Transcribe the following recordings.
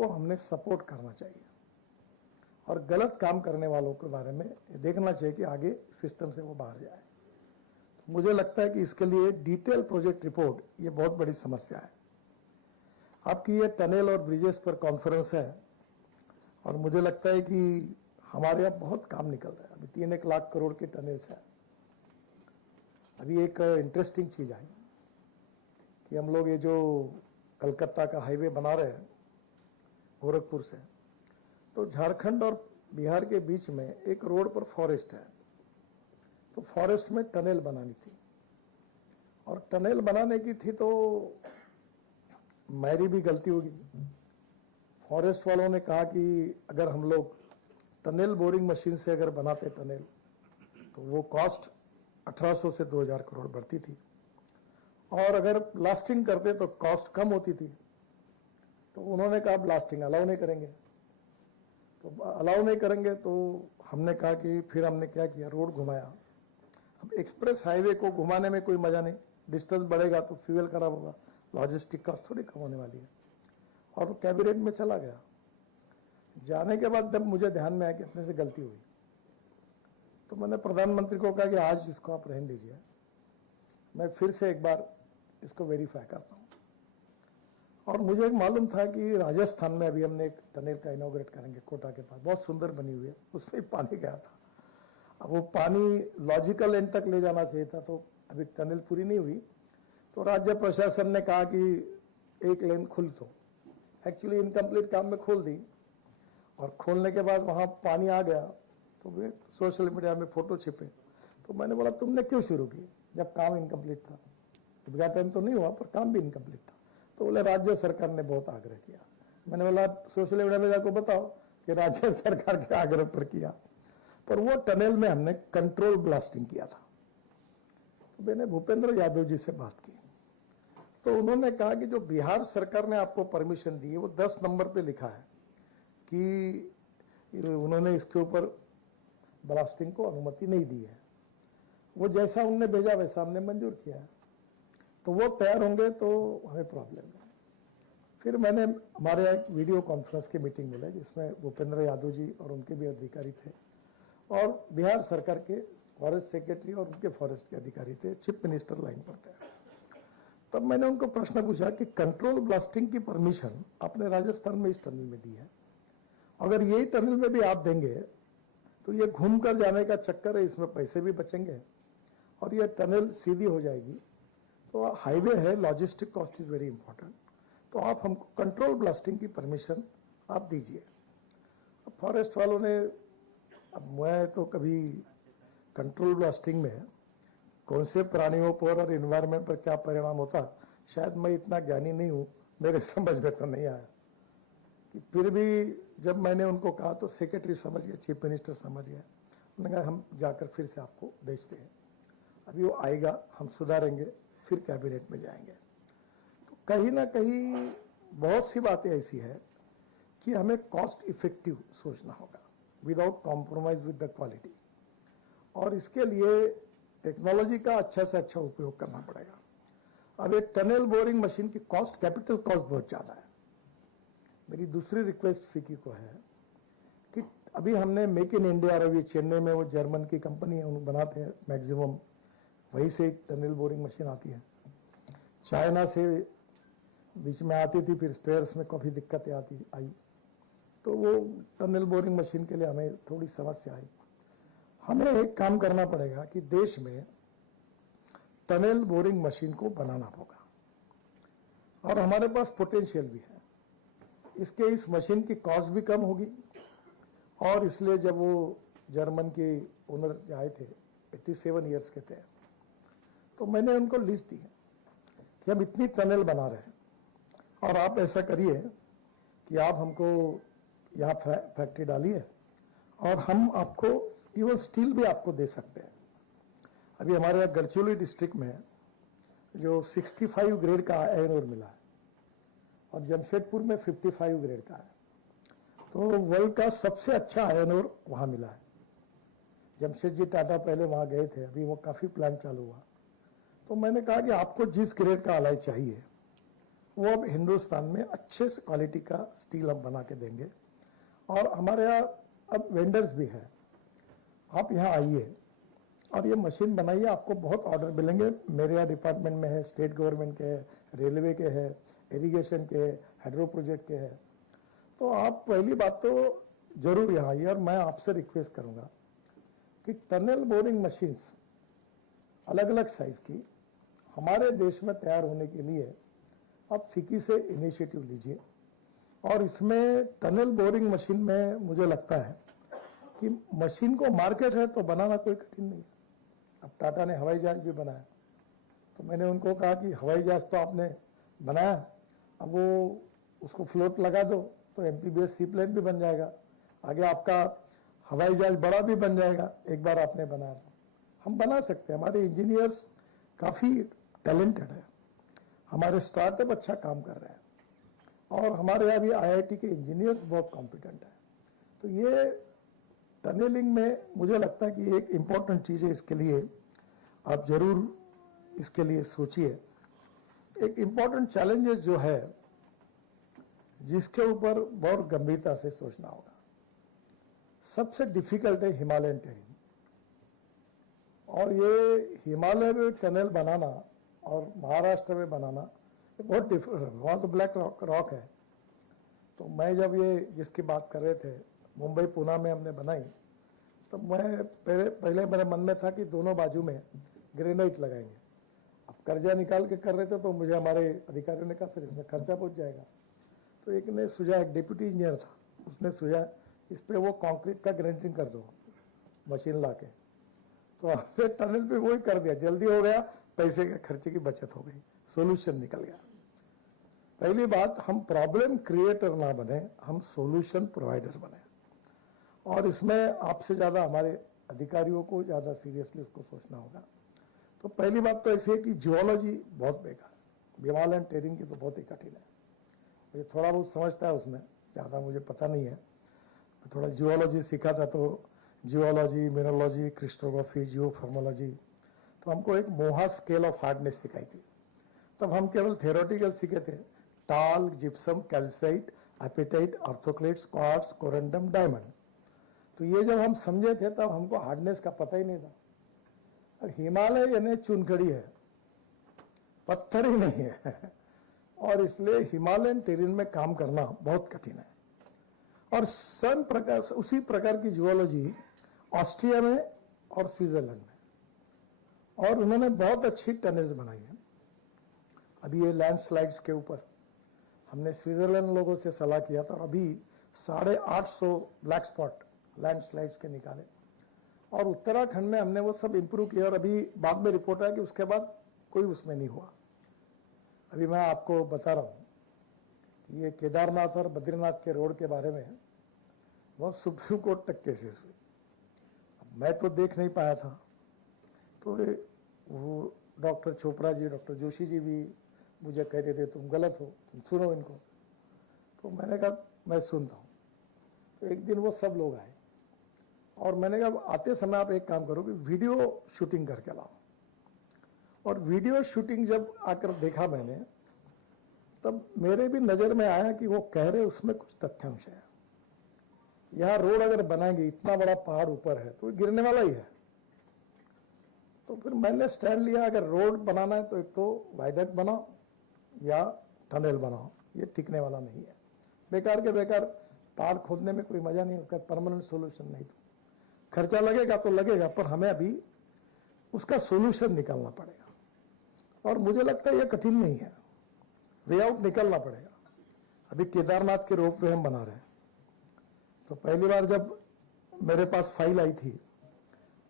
को हमने सपोर्ट करना चाहिए और गलत काम करने वालों के बारे में देखना चाहिए कि आगे सिस्टम से वो बाहर जाए। तो मुझे लगता है कि इसके लिए डिटेल प्रोजेक्ट रिपोर्ट ये बहुत बड़ी समस्या है। आपकी ये टनल और ब्रिजेस पर कॉन्फ्रेंस है और मुझे लगता है कि हमारे यहाँ बहुत काम निकल रहा है। अभी 3-1 लाख करोड़ के टनल्स है। अभी एक इंटरेस्टिंग चीज आई कि हम लोग ये जो कलकत्ता का हाईवे बना रहे हैं गोरखपुर से, तो झारखंड और बिहार के बीच में एक रोड पर फॉरेस्ट है, तो फॉरेस्ट में टनल बनानी थी और टनल बनाने की थी तो मेरी भी गलती होगी। फॉरेस्ट वालों ने कहा कि अगर हम लोग टनल बोरिंग मशीन से अगर बनाते टनल तो वो कॉस्ट 1800 से 2000 करोड़ बढ़ती थी और अगर ब्लास्टिंग करते तो कॉस्ट कम होती थी। तो उन्होंने कहा ब्लास्टिंग अलाउ नहीं करेंगे, तो अलाउ नहीं करेंगे तो हमने कहा कि फिर हमने क्या किया, रोड घुमाया। अब एक्सप्रेस हाईवे को घुमाने में कोई मजा नहीं, डिस्टेंस बढ़ेगा तो फ्यूल खराब होगा, लॉजिस्टिक कॉस्ट थोड़ी कम होने वाली है। और वो कैबिनेट में चला गया। जाने के बाद जब मुझे ध्यान में आया कि अपने से गलती हुई तो मैंने प्रधानमंत्री को कहा कि आज इसको आप रहने दीजिए, मैं फिर से एक बार इसको वेरीफाई करता हूँ। और मुझे मालूम था कि राजस्थान में अभी हमने एक टनल का इनॉग्रेट करेंगे कोटा के पास, बहुत सुंदर बनी हुई है, उसमें पानी गया था। अब वो पानी लॉजिकल एंड तक ले जाना चाहिए था, तो अभी टनल पूरी नहीं हुई। तो राज्य प्रशासन ने कहा कि एक लेन खुल दो, एक्चुअली इनकम्प्लीट काम में खोल दी और खोलने के बाद वहां पानी आ गया तो वे सोशल मीडिया में फोटो छिपे। तो मैंने बोला तुमने क्यों शुरू की जब काम इनकम्प्लीट था? उद्घाटन तो नहीं हुआ पर काम भी इनकम्प्लीट था। तो बोले राज्य सरकार ने बहुत आग्रह किया। मैंने बोला सोशल मीडिया में जाकर बताओ कि राज्य सरकार के आग्रह पर किया, पर वो टनल में हमने कंट्रोल ब्लास्टिंग किया था। तो मैंने भूपेंद्र यादव जी से बात की तो उन्होंने कहा कि जो बिहार सरकार ने आपको परमिशन दी है वो 10 नंबर पे लिखा है कि उन्होंने इसके ऊपर ब्लास्टिंग को अनुमति नहीं दी है। वो जैसा उन्होंने भेजा वैसा हमने मंजूर किया है, तो वो तैयार होंगे तो हमें प्रॉब्लम है। फिर मैंने हमारे एक वीडियो कॉन्फ्रेंस की मीटिंग मिला जिसमें भूपेंद्र यादव जी और उनके भी अधिकारी थे और बिहार सरकार के फॉरेस्ट सेक्रेटरी और उनके फॉरेस्ट के अधिकारी थे, चीफ मिनिस्टर लाइन पर थे। तब मैंने उनको प्रश्न पूछा कि कंट्रोल ब्लास्टिंग की परमिशन आपने राजस्थान में इस टनल में दी है, अगर यही टनल में भी आप देंगे तो ये घूम कर जाने का चक्कर है, इसमें पैसे भी बचेंगे और ये टनल सीधी हो जाएगी। तो हाईवे है, logistic cost is very important, तो आप हमको कंट्रोल ब्लास्टिंग की परमिशन आप दीजिए। अब फॉरेस्ट वालों ने, अब मैं तो कभी कंट्रोल ब्लास्टिंग में कौन से प्राणियों पर और इन्वायरमेंट पर क्या परिणाम होता, शायद मैं इतना ज्ञानी नहीं हूं, मेरे समझ में तो नहीं आया। कि फिर भी जब मैंने उनको कहा तो सेक्रेटरी समझ गए, चीफ मिनिस्टर समझ गए, उन्होंने कहा हम जाकर फिर से आपको भेजते हैं, अभी वो आएगा, हम सुधारेंगे, फिर कैबिनेट में जाएंगे। तो कहीं ना कहीं बहुत सी बातें ऐसी है कि हमें कॉस्ट इफेक्टिव सोचना होगा without compromise with the quality, और इसके लिए टेक्नोलॉजी का अच्छा से अच्छा उपयोग करना पड़ेगा। अब एक टनल बोरिंग मशीन की कॉस्ट, कैपिटल कॉस्ट बहुत ज्यादा है। मेरी दूसरी रिक्वेस्ट फिकी को है कि अभी हमने मेक इन इंडिया, और अभी चेन्नई में वो जर्मन की कंपनी है, उन्होंने बनाते हैं मैक्सिमम, वहीं से एक टनल बोरिंग मशीन आती है। चाइना से बीच में आती थी, फिर स्पेयर्स में काफी दिक्कतें आई, तो वो टनल बोरिंग मशीन के लिए हमें थोड़ी समस्या आई। हमें एक काम करना पड़ेगा कि देश में टनल बोरिंग मशीन को बनाना होगा और हमारे पास पोटेंशियल भी है। इसके इस मशीन की कॉस्ट भी कम होगी और इसलिए जब वो जर्मन के ओनर आए थे, 87 ईयर्स के थे, तो मैंने उनको लिस्ट दी कि हम इतनी टनल बना रहे हैं और आप ऐसा करिए कि आप हमको यहाँ फैक्ट्री डालिए और हम आपको इवन स्टील भी आपको दे सकते हैं। अभी हमारे यहाँ गढ़चिरौली डिस्ट्रिक्ट में जो 65 ग्रेड का आयरन ओर मिला है और जमशेदपुर में 55 ग्रेड का है, तो वर्ल्ड का सबसे अच्छा आयरन ओर वहां मिला है। जमशेद जी टाटा पहले वहां गए थे, अभी वो काफी प्लांट चालू हुआ। तो मैंने कहा कि आपको जिस ग्रेड का अलाई चाहिए वो अब हिंदुस्तान में अच्छे से क्वालिटी का स्टील हम बना के देंगे। और हमारे यहाँ अब वेंडर्स भी हैं, आप यहाँ आइए और ये मशीन बनाइए, आपको बहुत ऑर्डर मिलेंगे। मेरे यहाँ डिपार्टमेंट में है, स्टेट गवर्नमेंट के है, रेलवे के है, इरिगेशन के है, हाइड्रो प्रोजेक्ट के है। तो आप पहली बात तो जरूर यहाँ आइए। और मैं आपसे रिक्वेस्ट करूंगा कि टनल बोरिंग मशीन्स अलग अलग साइज की हमारे देश में तैयार होने के लिए आप फिक्की से इनिशिएटिव लीजिए। और इसमें टनल बोरिंग मशीन में मुझे लगता है कि मशीन को मार्केट है तो बनाना कोई कठिन नहीं है। अब टाटा ने हवाई जहाज भी बनाया, तो मैंने उनको कहा कि हवाई जहाज तो आपने बनाया, अब वो उसको फ्लोट लगा दो तो एमपीबीएस सी प्लेन भी बन जाएगा, आगे आपका हवाई जहाज बड़ा भी बन जाएगा। एक बार आपने बनाया तो हम बना सकते हैं। हमारे इंजीनियर्स काफी टैलेंटेड है, हमारे स्टार्टअप अच्छा काम कर रहे हैं, और हमारे यहाँ भी आईआईटी के इंजीनियर्स बहुत कॉम्पिटेंट है। तो ये टनलिंग में मुझे लगता है कि एक इम्पॉर्टेंट चीज है, इसके लिए आप जरूर इसके लिए सोचिए। एक इम्पॉर्टेंट चैलेंजेस जो है जिसके ऊपर बहुत गंभीरता से सोचना होगा, सबसे डिफिकल्ट है हिमालयन टेरेन। और ये हिमालय में टनल बनाना और महाराष्ट्र में बनाना बहुत डिफरेंट, वहां तो ब्लैक रॉक है। तो मैं जब ये जिसकी बात कर रहे थे मुंबई पुणे में हमने बनाई, तो मैं पहले मेरे मन में था कि दोनों बाजू में ग्रेनाइट लगाएंगे। अब कर्जा निकाल के कर रहे थे तो मुझे हमारे अधिकारियों ने कहा सर इसमें खर्चा पहुंच जाएगा। तो एक ने सुझा, एक डिप्टी इंजीनियर था, उसने सुझा इस पे वो कंक्रीट का ग्रेनाइटिंग कर दो मशीन ला के। तो हमने टनल पे वही कर दिया, जल्दी हो गया, पैसे के खर्चे की बचत हो गई, सोल्यूशन निकल गया। पहली बात, हम प्रॉब्लम क्रिएटर ना बने, हम सोल्यूशन प्रोवाइडर बने। और इसमें आपसे ज्यादा हमारे अधिकारियों को ज्यादा सीरियसली उसको सोचना होगा। तो पहली बात तो ऐसी है कि जियोलॉजी बहुत बेकार, हिमालयन टेरिंग की तो बहुत ही कठिन है। मुझे थोड़ा बहुत समझता है उसमें, ज्यादा मुझे पता नहीं है। मैं थोड़ा जियोलॉजी सीखा था, तो जियोलॉजी, मिनरोलॉजी, क्रिस्टोग्राफी, जियोफॉर्मोलॉजी, तो हमको एक मोहा स्केल ऑफ हार्डनेस सिखाई थी। तब हम केवल थ्योरेटिकल सीखे थे, talc, gypsum, calcite, apatite, orthoclase, quartz, corundum, diamond. तो ये जब हम समझे थे तब हमको हार्डनेस का पता ही नहीं था। और हिमालय यानी चुनखड़ी है, पत्थर ही नहीं है। और इसलिए हिमालयन टेरेन में काम करना बहुत कठिन है। और सन प्रकार, उसी प्रकार की जियोलॉजी ऑस्ट्रिया में और स्विट्जरलैंड में, और उन्होंने बहुत अच्छी टनल्स बनाई है। अभी ये लैंडस्लाइड्स के ऊपर हमने स्विट्जरलैंड लोगों से सलाह किया था, और अभी 850 ब्लैक स्पॉट लैंडस्लाइड्स के निकाले, और उत्तराखंड में हमने वो सब इंप्रूव किया। और अभी बाद में रिपोर्ट आया कि उसके बाद कोई उसमें नहीं हुआ। अभी मैं आपको बता रहा हूं कि ये केदारनाथ और बद्रीनाथ के रोड के बारे में बहुत सुप्रीम कोर्ट तक केसेस हुई। मैं तो देख नहीं पाया था, तो वो डॉक्टर चोपड़ा जी, डॉक्टर जोशी जी भी मुझे कहते थे तुम गलत हो, तुम सुनो इनको। तो मैंने कहा मैं सुनता हूँ। तो एक दिन वो सब लोग आए, और मैंने कहा आते समय आप एक काम करो कि वीडियो शूटिंग करके लाओ। और वीडियो शूटिंग जब आकर देखा मैंने, तब मेरे भी नजर में आया कि वो कह रहे उसमें कुछ तथ्यांश है। यहाँ रोड अगर बनाएंगे, इतना बड़ा पहाड़ ऊपर है तो गिरने वाला ही है। तो फिर मैंने स्टैंड लिया, अगर रोड बनाना है तो एक तो वाइडक्ट बनाओ या टनल बनाओ, ये टिकने वाला नहीं है। बेकार के बेकार पहाड़ खोदने में कोई मजा नहीं होता, परमानेंट सोल्यूशन नहीं। तो खर्चा लगेगा तो लगेगा, पर हमें अभी उसका सोल्यूशन निकालना पड़ेगा। और मुझे लगता है ये कठिन नहीं है, वे आउट निकलना पड़ेगा। अभी केदारनाथ के रोपवे हम बना रहे हैं, तो पहली बार जब मेरे पास फाइल आई थी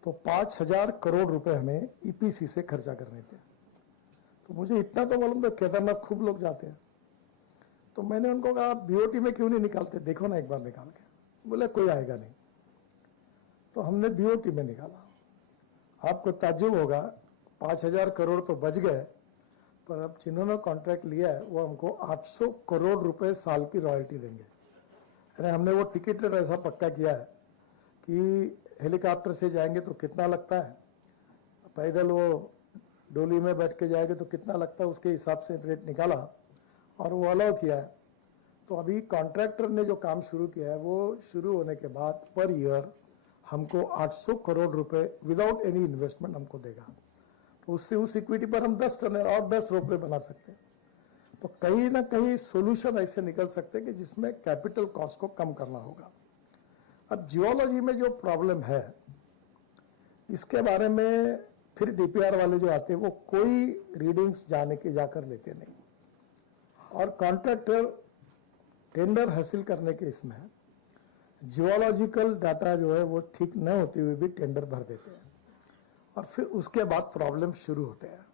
तो 5000 करोड़ रुपए हमें ईपीसी से खर्चा करने थे। तो मुझे इतना तो मालूम था केदारनाथ खूब लोग जाते हैं। तो मैंने उनको कहा बीओटी में क्यों नहीं निकालते, देखो ना एक बार निकाल के। बोले कोई आएगा नहीं। तो हमने बीओटी में निकाला। आपको ताज्जुब होगा, 5000 करोड़ तो बच गए, पर अब जिन्होंने कॉन्ट्रैक्ट लिया है वो हमको 800 करोड़ रुपए साल की रॉयल्टी देंगे। यानी हमने वो टिकट रेट ऐसा पक्का किया है कि हेलीकॉप्टर से जाएंगे तो कितना लगता है, पैदल वो डोली में बैठ के जाएंगे तो कितना लगता है, उसके हिसाब से रेट निकाला। और वो अलाउ किया है। तो अभी कॉन्ट्रैक्टर ने जो काम शुरू किया है वो शुरू होने के बाद पर ईयर हमको 800 करोड़ रुपए विदाउट एनी इन्वेस्टमेंट हमको देगा। तो उससे उस इक्विटी पर हम 10 टनल और 10 रोपवे बना सकते हैं। तो कहीं ना कहीं सोल्यूशन ऐसे निकल सकते हैं कि जिसमें कैपिटल कॉस्ट को कम करना होगा। अब जियोलॉजी में जो प्रॉब्लम है इसके बारे में फिर डीपीआर वाले जो आते हैं वो कोई रीडिंग्स जाकर लेते नहीं, और कॉन्ट्रैक्टर टेंडर हासिल करने के इसमें जियोलॉजिकल डाटा जो है वो ठीक न होते हुए भी टेंडर भर देते हैं, और फिर उसके बाद प्रॉब्लम शुरू होते हैं,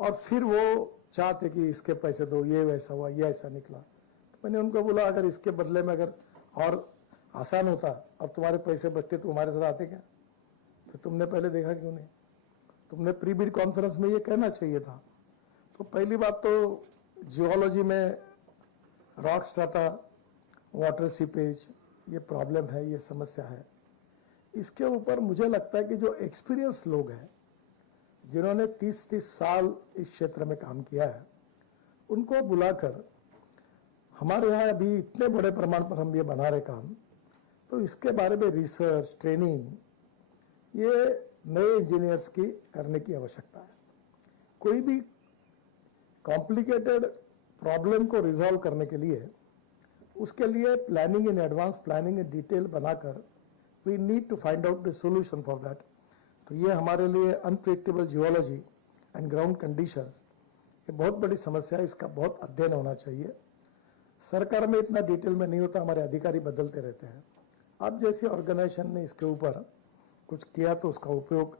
और फिर वो चाहते कि इसके पैसे दो, ये वैसा हुआ, ये ऐसा निकला। तो मैंने उनको बोला अगर इसके बदले में अगर और आसान होता और तुम्हारे पैसे बचते तो हमारे साथ आते क्या? तो तुमने पहले देखा क्यों नहीं? तुमने प्री बिड कॉन्फ्रेंस में ये कहना चाहिए था। तो पहली बात तो जियोलॉजी में रॉक स्ट्राटा, वाटर सीपेज, ये प्रॉब्लम है, ये समस्या है। इसके ऊपर मुझे लगता है कि जो एक्सपीरियंस लोग हैं जिन्होंने 30-30 साल इस क्षेत्र में काम किया है उनको बुलाकर, हमारे यहाँ अभी इतने बड़े प्रमाण पर हम ये बना रहे काम, तो इसके बारे में रिसर्च ट्रेनिंग ये नए इंजीनियर्स की करने की आवश्यकता है। कोई भी कॉम्प्लिकेटेड प्रॉब्लम को रिजॉल्व करने के लिए उसके लिए planning in advance, planning in detail बनाकर we need to find out the solution for that. तो ये हमारे लिए unpredictable geology and ground conditions ये बहुत बड़ी समस्या है, इसका बहुत अध्ययन होना चाहिए। सरकार में इतना डिटेल में नहीं होता, हमारे अधिकारी बदलते रहते हैं। अब जैसे ऑर्गेनाइजेशन ने इसके ऊपर कुछ किया तो उसका उपयोग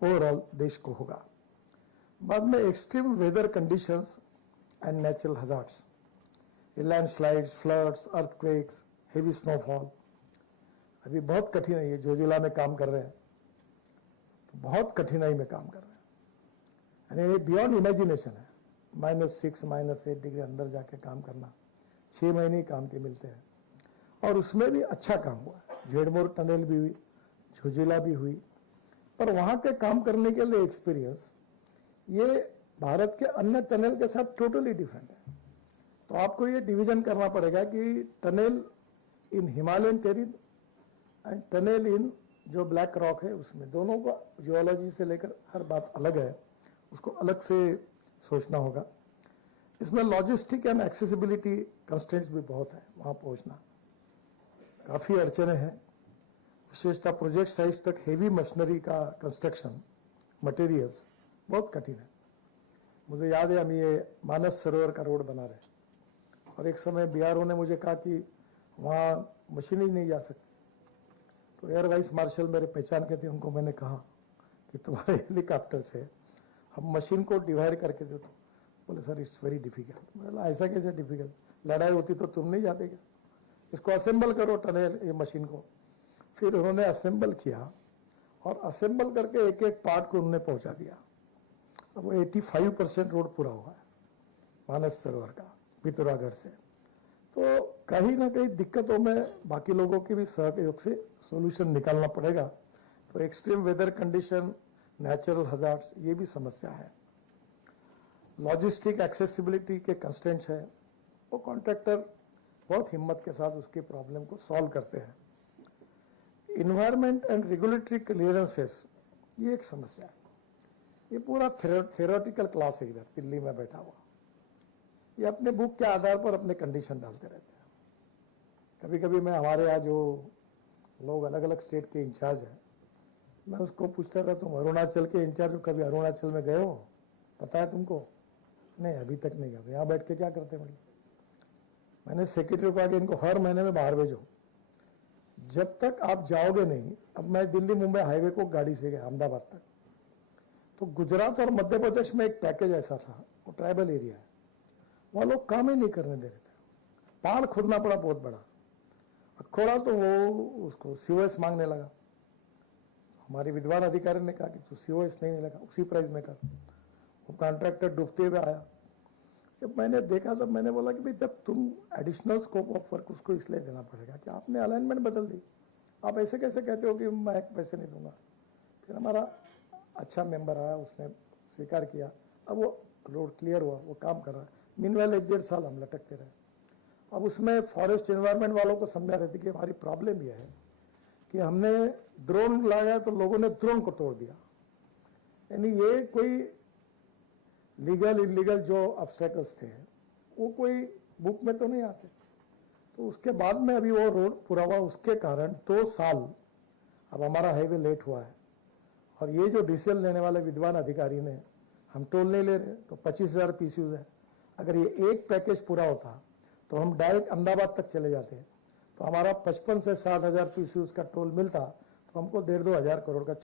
ओवरऑल देश को होगा। बाद में extreme weather conditions and natural hazards, landslides, floods, earthquakes, heavy snowfall, अभी बहुत कठिनाई है। जो जिला में काम कर रहे हैं तो बहुत कठिनाई में काम कर रहे हैं, यानी बियॉन्ड इमेजिनेशन है। -6 -8 डिग्री अंदर जाके काम करना, 6 महीने काम के मिलते हैं, और उसमें भी अच्छा काम हुआ। झेड़मोर टनल भी हुई, झुजिला भी हुई, पर वहां के काम करने के लिए एक्सपीरियंस ये भारत के अन्य टनल के साथ टोटली डिफरेंट है। तो आपको ये डिवीजन करना पड़ेगा कि tunnel in Himalayan टेरिन and tunnel इन जो ब्लैक रॉक है, उसमें दोनों को जियोलॉजी से लेकर हर बात अलग है, उसको अलग से सोचना होगा। इसमें लॉजिस्टिक एंड एक्सेसिबिलिटी कंस्ट्रेंट्स भी बहुत है, वहां पहुंचना काफी अड़चने हैं। विशेषतः प्रोजेक्ट साइज तक हेवी मशीनरी का कंस्ट्रक्शन मटेरियल्स बहुत कठिन है। मुझे याद है हम ये मानस सरोवर का रोड बना रहे, और एक समय बीआरओ ने मुझे कहा कि वहां मशीन ही नहीं जा सकती। तो एयर वाइस मार्शल मेरे पहचान के थे, उनको मैंने कहा कि तुम्हारे हेलीकॉप्टर से हम मशीन को डिवाइड करके दे दो। बोले सर इट्स वेरी डिफिकल्ट। बोला ऐसा कैसे डिफिकल्ट, लड़ाई होती तो तुम नहीं जाते क्या? इसको असेंबल करो टनल, ये मशीन को। फिर उन्होंने असेंबल किया, और असेंबल करके एक एक पार्ट को उन्होंने पहुंचा दिया। अब वो 85% रोड पूरा हुआ है मानस सरोवर का पिथौरागढ़ से। तो कहीं ना कहीं दिक्कतों में बाकी लोगों के भी सहयोग से सॉल्यूशन निकालना पड़ेगा। तो extreme weather condition, natural hazards, ये भी समस्या है। लॉजिस्टिक एक्सेसिबिलिटी के कंस्ट्रेंट्स है, वो कॉन्ट्रैक्टर बहुत हिम्मत के साथ उसकी प्रॉब्लम को सॉल्व करते हैं। इन्वायरमेंट एंड रेगुलेटरी क्लियरेंसेस, ये एक समस्या है। ये पूरा थ्योरेटिकल क्लास है इधर दिल्ली में बैठा हुआ, ये अपने बुक के आधार पर अपने कंडीशन डालते रहते हैं। कभी कभी मैं, हमारे यहाँ जो लोग अलग अलग स्टेट के इंचार्ज हैं, मैं उसको पूछता था तुम अरुणाचल के इंचार्ज हो, कभी अरुणाचल में गए हो, पता है तुमको? नहीं अभी तक नहीं गए। यहाँ बैठ के क्या करते हैं? मैंने सेक्रेटरी को आके इनको हर महीने में बाहर भेजो, जब तक आप जाओगे नहीं। अब मैं दिल्ली मुंबई हाईवे को गाड़ी से गया अहमदाबाद तक, तो गुजरात और मध्य प्रदेश में एक पैकेज ऐसा था, वो ट्राइबल एरिया है, वहां लोग काम ही नहीं करने दे रहे थे। पहाड़ खोदना पड़ा बहुत बड़ा, खोड़ा तो वो उसको सीओएस मांगने लगा। हमारे विद्वान अधिकारी ने कहा कि तू सीओएस नहीं लगा, उसी प्राइस में कर। वो कॉन्ट्रैक्टर डूबते हुए आया। जब मैंने देखा तब मैंने बोला कि भाई जब तुम एडिशनल स्कोप ऑफ वर्क उसको इसलिए देना पड़ेगा कि आपने अलाइनमेंट बदल दी, आप ऐसे कैसे कहते हो कि मैं पैसे नहीं दूंगा। फिर हमारा अच्छा मेंबर आया, उसने स्वीकार किया, अब वो रोड क्लियर हुआ, वो काम कर रहा है। मीनवेल 1-1.5 साल हम लटकते रहे। अब उसमें फॉरेस्ट एनवायरनमेंट वालों को समझा रहे थे कि हमारी प्रॉब्लम यह है कि हमने ड्रोन लगाया तो लोगों ने ड्रोन को तोड़ दिया। यानी ये कोई लीगल इलीगल जो ऑब्स्टेकल्स थे वो कोई बुक में तो नहीं आते। तो उसके बाद में अभी वो रोड पूरा हुआ, उसके कारण 2 साल अब हमारा हाईवे लेट हुआ है। और ये जो डीसीएल लेने वाले विद्वान अधिकारी ने, हम टोल नहीं ले रहे तो 25,000 पीसीयूज है। अगर ये एक पैकेज पूरा होता तो हम डायरेक्ट अहमदाबाद तक चले जाते, तो हमारा 55 से 60,000 पीसीयूज का टोल मिलता, तो हमको 1.5-2 हजार करोड़ का